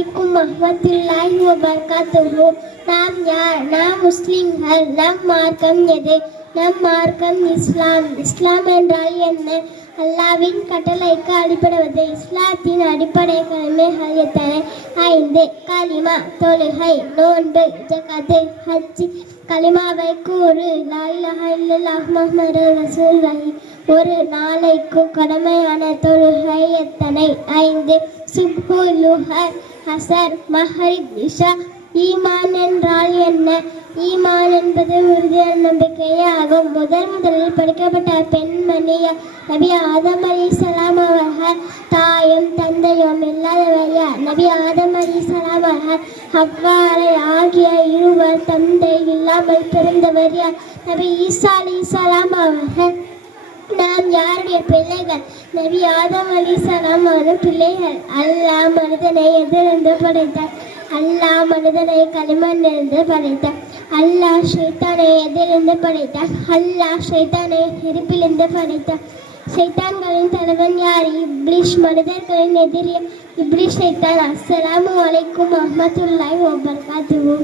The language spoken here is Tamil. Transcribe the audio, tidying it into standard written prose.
அலைக்கும் வரஹ்மத்துல்லாஹி வபரகாத்துஹு. நாம் யார்? நாம் முஸ்லிம்கள். நம் மார்க்கம் எது? நம் மார்க்கம் இஸ்லாம். இஸ்லாம் என்றால் என்ன? அல்லாவின் கட்டளைக்கு அடிபடுவது. இஸ்லாத்தின் அடிப்படை கடமைகள் எத்தனை? 5. கலிமா, தொழுகை, நோன்பு, ஜகாத், ஹஜ். கலிமாவை கூறு. லா இலாஹா இல்லல்லாஹ் முஹம்மது ரசூலுல்லாஹ். ஒரு நாளைக்கு கடமையான தொழுகை எத்தனை? 5. சுப்ஹு, லுஹர், அசர், மஹ்ரிப், இஷா. ஈமான் என்றால் என்ன? ஈமான் என்பது உறுதியான நம்பிக்கையே ஆகும். முதலில் படிக்கப்பட்ட பெண்மணி நபி ஆதம் அலைஹிஸ்ஸலாம் அவர்கள். தாயும் தந்தையும் இல்லாதவர் யார்? நபி ஆதம் அலைஹிஸ்ஸலாம் அவர்கள். ஹவ்வாரை ஆகிய இருவர் தந்தை இல்லாமல் பிறந்தவர் யார்? நபி ஈசா அலைஹிஸ்ஸலாம் அவர்கள். நாம் யாருடைய பிள்ளைகள்? நபி ஆதம் அலைஹிஸ்ஸலாம் அவர்கள் பிள்ளைகள். அல்லாஹ் மனிதனை எதிலிருந்து படைத்தார்? அல்லாஹ் மனிதனை களிமண்ணிலிருந்து படைத்தார். அல்லாஹ் ஷைத்தானை எதிலிருந்து படைத்தார்? அல்லாஹ் ஷைத்தானை நெருப்பிலிருந்து படைத்தார். ஷைத்தான்களின் தலைவன் யார்? இப்லீஸ். மனிதர்களின் எதிரி இப்லீஸ் ஷைத்தான். அஸ்ஸலாமு அலைக்கும் வரஹ்மத்துல்லாஹி வபரகாத்துஹு.